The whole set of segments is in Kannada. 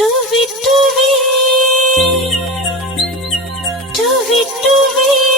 Tuvi, tuvi, tuvi, tuvi.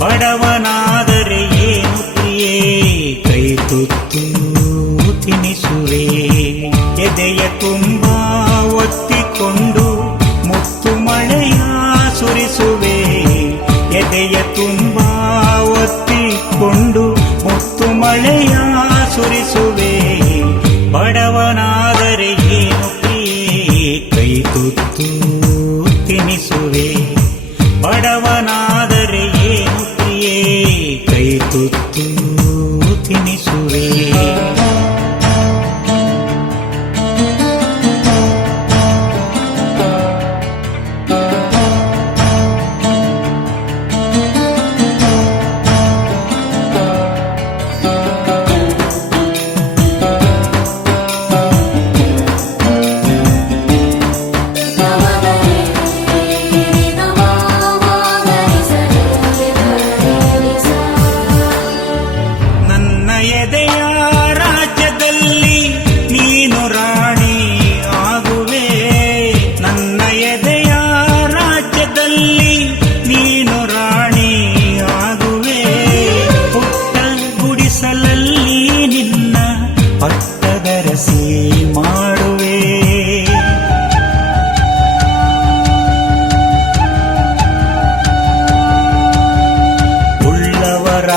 ಬಡವನಾದರೆ ಏನು ಪ್ರಿಯೇ ಕೈ ತುತ್ತು ತಿನಿಸುವೆ ಎದೆಯ ತುಂಬ ಒತ್ತಿಕೊಂಡು ಮುತ್ತು ಮಳೆಯ ಸುರಿಸುವೆ ಎದೆಯ ತುಂಬ ಒತ್ತಿಕೊಂಡು ಮುತ್ತು ಮಳೆಯ ಸುರಿಸುವೆ ಬಡವನಾದರೆ ಏನು ಪ್ರಿಯೇ ಕೈ ತುತ್ತು ತಿನಿಸುವೆ ಬಡವನಾದರೆ ಏನು ಪ್ರಿಯೇ ಕೈ ತುತ್ತು ತಿನಿಸುವೆ ಮಾಡುವೆ ಉಳ್ಳವರ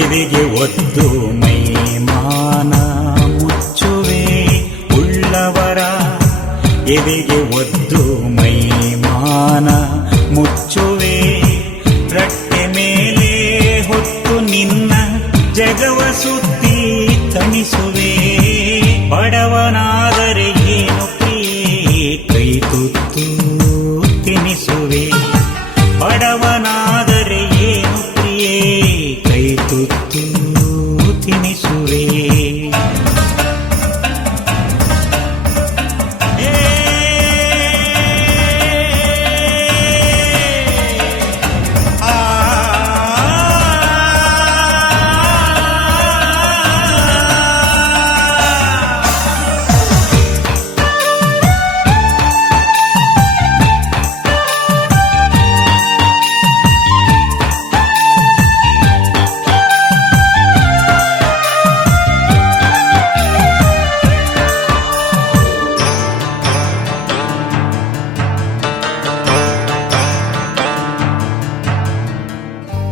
ಎದೆಗೆ ಒದ್ದು ಮೈಮಾನ ಮುಚ್ಚುವೆ ಉಳ್ಳವರ ಎದೆಗೆ ಒದ್ದು ಮೈಮಾನ ಮುಚ್ಚುವೆ ರಟ್ಟೆ ಮೇಲೆ ಹೊತ್ತು ನಿನ್ನ ಜಗವ ಸುತ್ತಿ ತಣಿಸುವೆ ಬಡವನಾದರೆ ಏನು ಪ್ರಿಯೇ ಕೈ ತುತ್ತು ತಿನಿಸುವೆ ಬಡವನಾದರೆ ಏನು ಪ್ರಿಯೇ ಕೈ ತುತ್ತು ತಿನಿಸುವೆ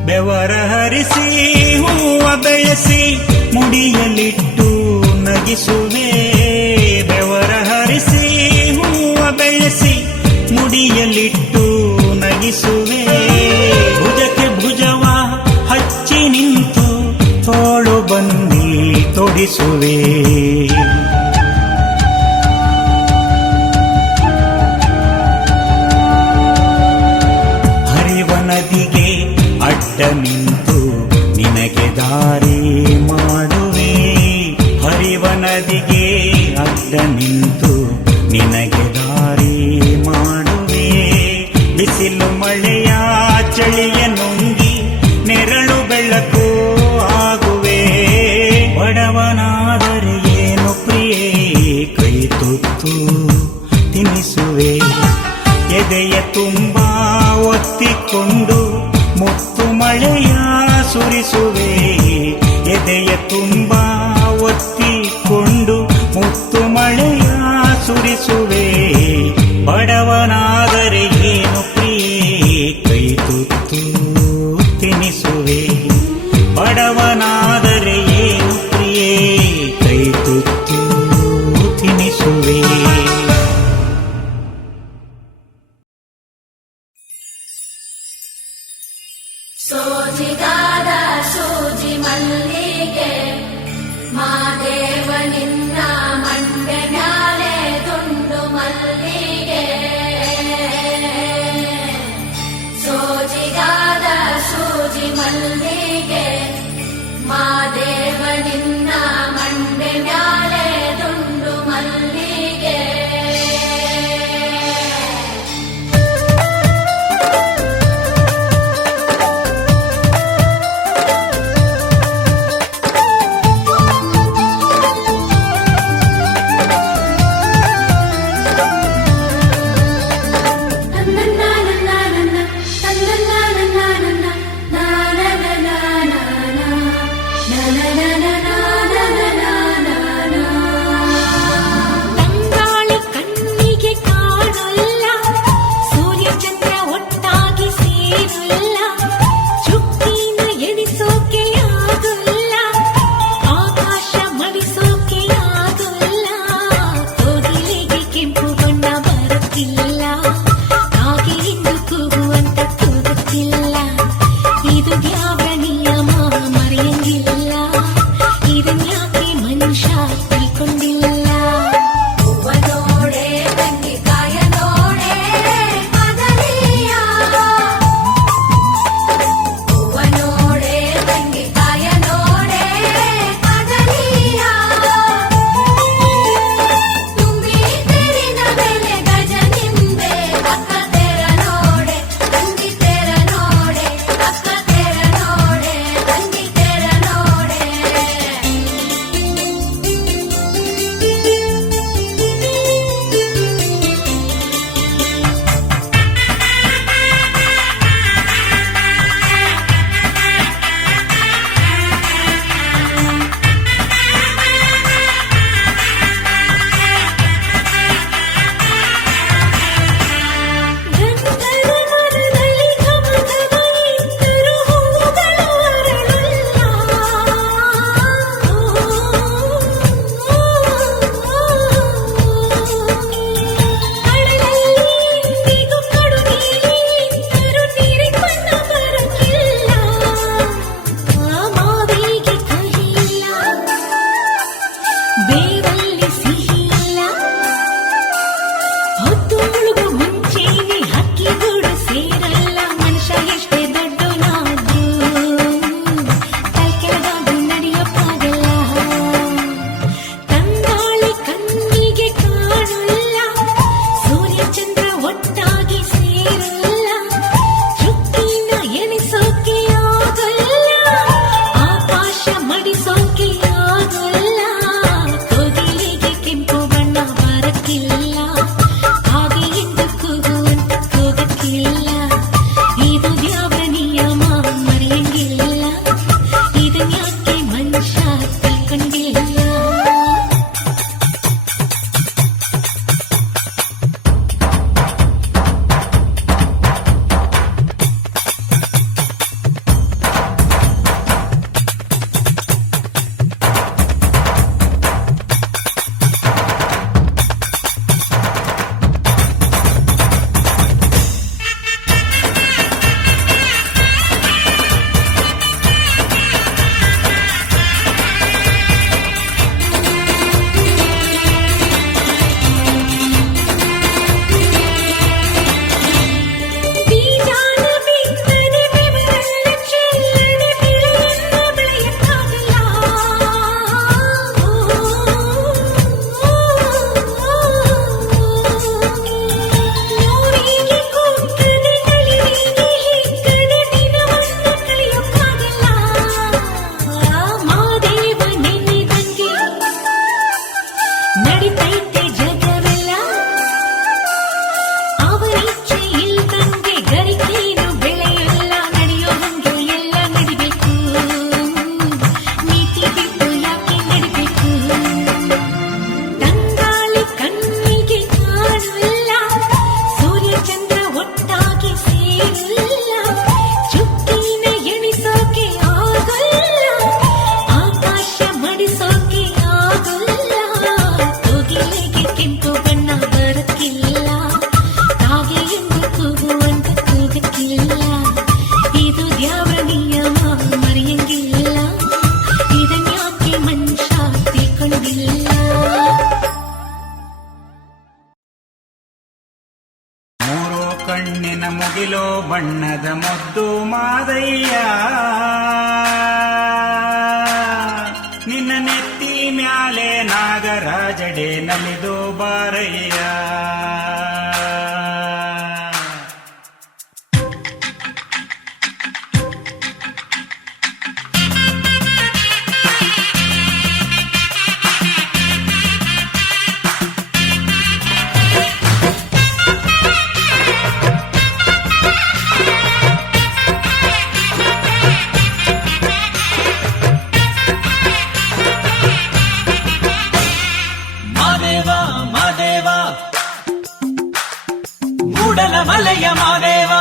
ಬೆವರ ಹರಿಸಿ ಹೂವ ಬೆಳೆಸಿ ಮುಡಿಯಲಿಟ್ಟು ನಗಿಸುವೆ ಬೆವರ ಹರಿಸಿ ಹೂವ ಬೆಳೆಸಿ ಮುಡಿಯಲಿಟ್ಟು ನಗಿಸುವೆ ಭುಜಕ್ಕೆ ಭುಜವ ಹಚ್ಚಿ ನಿಂತು ತೋಳು ಬಂದಿ ತೊಡಿಸುವೆ ಹರಿವ ನದಿಗೆ ಅಡ್ಡ ನಿಂತು ನಿನಗೆ ದಾರಿ ಮಾಡುವೆ ಹರಿವ ನದಿಗೆ ಅಡ್ಡ ನಿಂತು ನಿನಗೆ ದಾರಿ ಮಾಡುವೆ ಬಿಸಿಲು ಮಳೆಯ ಚಳಿಯ ನುಂಗಿ ನೆರಳು ಬೆಳಕು ಆಗುವೆ ಬಡವನಾದರೆ ಏನು ಪ್ರಿಯೇ ಕೈ ತುತ್ತು ತಿನಿಸುವೆ ಎದೆಯ ತುಂಬ ಒತ್ತಿಕೊಂಡು ಮುತ್ತು ಮಳೆಯ ಸುರಿಸುವೆ ಎದೆಯ ತುಂಬ ಒತ್ತಿಕೊಂಡು ಮುತ್ತು ಮಳೆಯ ಸುರಿಸುವೆ ಬಡವನಾದರೆ ಏನು ಪ್ರಿಯೇ ಕೈ ತುತ್ತು ತಿನಿಸುವೆ ಬಡವನಾದರೆ ಏನು ಪ್ರಿಯೇ ಕೈ ತುತ್ತು ತಿನಿಸುವೆ ಸೋಜಿಗಾದ ಸೂಜಿ ಮಲ್ಲಿಗೆ ಮಾದೇವ ನಿನ್ನ ಮಂಡೆ ಮ್ಯಾಲೆ ದುಂಡು ಮಲ್ಲಿಗೆ ಸೋಜಿಗಾದ ಸೂಜಿ ಮಲ್ಲಿಗೆ ಮಾದೇವ ನಿನ್ನ ಮಂಡೆ ಮ್ಯಾಲೆ ದುಂಡು ಮಲ್ಲಿಗೆ ಮುಗಿಲೋ ಬಣ್ಣದ ಮುದ್ದು ಮಾದಯ್ಯ ನಿನ್ನ ನೆತ್ತಿ ಮ್ಯಾಲೆ ನಾಗರಾಜಡೆ ನಲಿದು ಬಾರಯ್ಯ ಮಲೆಯ ಮಾದೇವ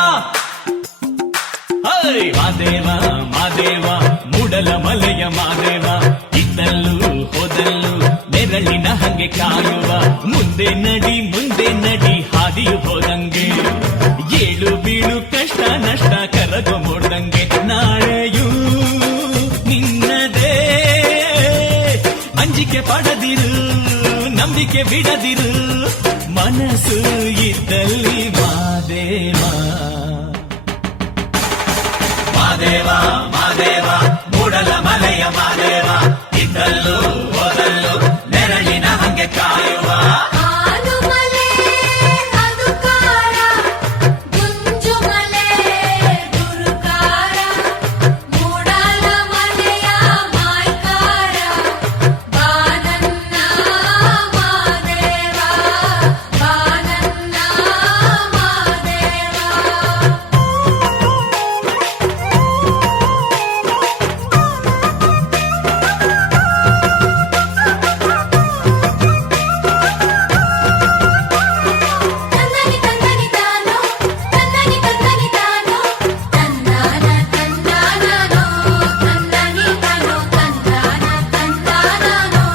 ಹೈ ಮಾದೇವ ಮಾದೇವ ಮೂಡಲ ಮಲೆಯ ಮಾದೇವ ಇದ್ದಲ್ಲೂ ಹೋದಲ್ಲೂ ನೆರಳಿನ ಹಂಗೆ ಕಾಯುವ ಮುಂದೆ ನಡಿ ಹಾದಿಯು ಹೋದಂಗೆ ಏಳು ಬೀಳು ಕಷ್ಟ ನಷ್ಟ ಕರಗು ಮೂಡ್ದಂಗೆ ನಾಳೆಯೂ ನಿನ್ನದೇ ಅಂಜಿಕೆ ಪಡದಿರು ನಂಬಿಕೆ ಬಿಡದಿರು ಮನಸ್ಸು ಇದ್ದಲ್ಲಿ ಮಾದೇವ ಮಾದೇವ ಮಾದೇವ ಮೂಡಲ ಮಲೆಯ ಮಾದೇವ ಇದ್ದಲ್ಲೂ ಹೋದಲ್ಲೂ ನೆರಳಿನ ಹಂಗೆ ಕಾಯುವ ಆಲುಮಲೆ ಅದುಕಾರ ಗುಂಜುಮಲೆ ಗುರುಕಾರ ಮೂಡಲ ಮಲೆಯ ಮಾಯ್ಕಾರ ಬಾನನ್ನ ಮಾದೇವ ಬಾನನ್ನ ಮಾದೇವ ತಂದನಿ ತಂದನಿ ತಾನೋ ತಂದನಿ ತಂದನಿ ತಾನೋ ತಂದಾನ ತಂದಾನೋ ತಂದನಿ ತಾನೋ ತಂದಾನ ತಂದಾನೋ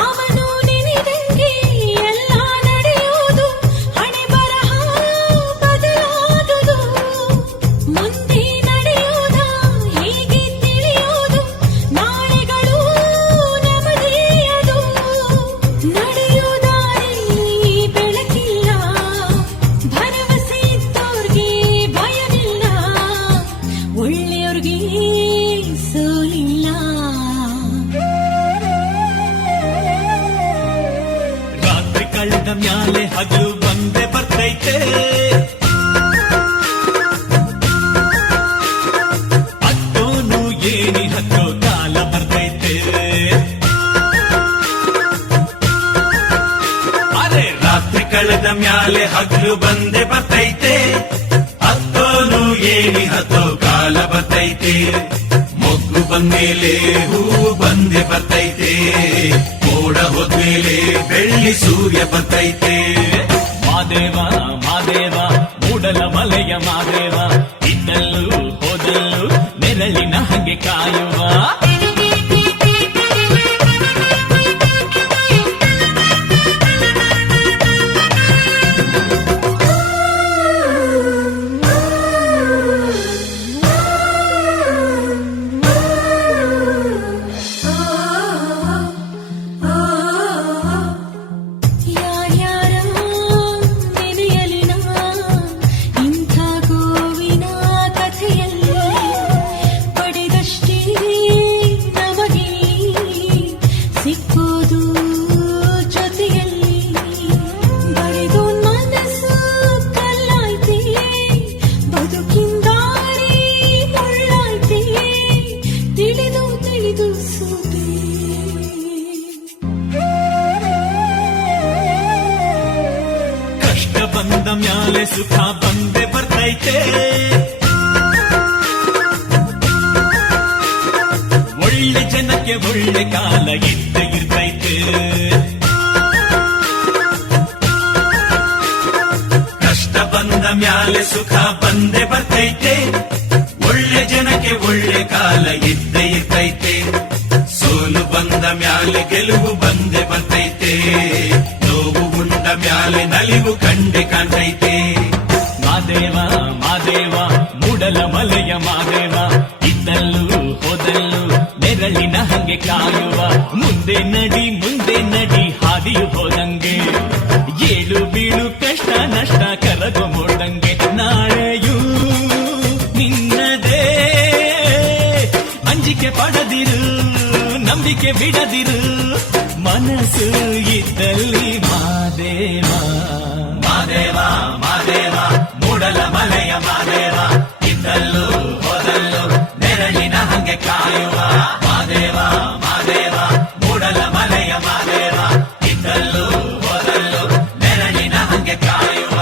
ಅವನು ನೆನೆದಂಗೆ ಎಲ್ಲ ನಡೆಯುವುದು ಹಣೆ ಬರಹ ಬದಲಾದುದು ಮುಂದೆ ನಡೆಯುವುದ ಹೀಗೆ ತಿಳಿಯುವುದು ನಾಳೆಗಳು ನಮದೇಯದು ನಡೆಯುವುದಾರಲ್ಲಿ ಬೆಳಕಿಲ್ಲ ಭರವಸೆ ಇದ್ದೋರ್ಗೆ ಭಯವಿಲ್ಲ ಒಳ್ಳೆಯವ್ರಿಗೆ ಸೋಲಿಲ್ಲ ರಾತ್ರಿ ಕಳೆದ ಮ್ಯಾಲೆ ಹಗಲು ಬಂದೆ ಬರ್ತೈತೆ ಅತ್ತೋನು ಏನಿ ಹತ್ತೋ ಕಾಲ ಬರ್ತೈತೆ ಅರೆ ರಾತ್ರಿ ಕಳೆದ ಮ್ಯಾಲೆ ಹಗಲು ಬಂದೆ ಬರ್ತೈತೆ ಅತ್ತೋನು ಏನಿ ಹತ್ತೋ ಕಾಲ ಬರ್ತೈತೆ ಮೊಗ್ಗು ಬಂದ್ಮೇಲೆ ಹೂವು ಬಂದೆ ಬರ್ತೈತೆ ಮೋಡ ಹೋದ್ಮೇಲೆ ಬೆಳ್ಳಿ ಸೂರ್ಯ ಬರ್ತೈತೆ ಮಾದೇವ ಮಾದೇವ ಮೂಡಲ ಮಲೆಯ ಮಾದೇವ ಇದ್ದಲ್ಲೂ ಹೋದಲ್ಲೂ ನೆರಳಿನ ಹಂಗೆ ಕಾಯುವ ಯಾರ್ಯಾರ ನೆನೆಯಲಿ ನಾ ಇಂಥ ಗೋವಿನ ಕಥೆಯಲ್ಲಿ ಪಡೆದಷ್ಟೇ ನಮಗೆ ಸಿಕ್ಕೋದು ಜೊತೆಯಲ್ಲಿ ಬರೆದು ಮನಸ್ಸು ಕಲ್ಲಾಯ್ತೆ ಬದುಕಿಂದಾರಿ ಮುಳ್ಳಾಯ್ತೆ ತಿಳಿದು ತಿಳಿದು ಸೋತೆ ಕಷ್ಟ ಬಂದ ಮ್ಯಾಲೆ ಸುಖ ಬಂದೆ ಬರ್ತೈತೆ ಒಳ್ಳೆ ಜನಕ್ಕೆ ಒಳ್ಳೆ ಕಾಲ ಇದ್ದೇ ಇರ್ತೈತೆ ಕಷ್ಟ ಬಂದ ಮ್ಯಾಲೆ ಸುಖ ಬಂದೆ ಬರ್ತೈತೆ ಒಳ್ಳೆ ಜನಕ್ಕೆ ಒಳ್ಳೆ ಕಾಲ ಇದ್ದೇ ಇರ್ತೈತೆ ಸೋಲು ಬಂದ ಮ್ಯಾಲೆ ಗೆಲುವು ಬಂದೆ ಬರ್ತೈತೆ ನೋವು ಉಂಡ ಮ್ಯಾಲೆ ನಲಿವು ಕಂಡೆ ಕಾಣ್ತೈತೆ ಮಾದೇವ ಮಾದೇವ ಮೂಡಲ ಮಲೆಯ ಮಾದೇವ ಇದ್ದಲ್ಲೂ ಹೋದಲ್ಲೂ ನೆರಳಿನ ಮುಂದೆ ನಡಿ ಹಾದಿಯು ಹೋದಂಗೆ ಏಳು ಬೀಳು ಕಷ್ಟ ನಷ್ಟ ಕರಗೋ ಮೋಡಂಗೆ ನಾಳೆಯೂ ನಿನ್ನದೇ ಅಂಜಿಕೆ ಪಡದಿರು ನಂಬಿಕೆ ಬಿಡದಿರು ಮನಸ್ಸು ಇದ್ದಲ್ಲಿ ಮಾದೇವ ಮಾದೇವ ಮಾದೇವ ಮೂಡಲ ಮಲೆಯ ಮಾದೇವ ಇದ್ದಲ್ಲೂ ಹೋದಲ್ಲೂ ನೆರಳಿನ ಹಂಗೆ ಕಾಯುವ ಮಾದೇವ ಮಾದೇವ ಮೂಡಲ ಮಲೆಯ ಮಾದೇವ ಇದ್ದಲ್ಲೂ ಹೋದಲ್ಲೂ ನೆರಳಿನ ಹಂಗೆ ಕಾಯುವ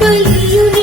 ಬಲಿಯು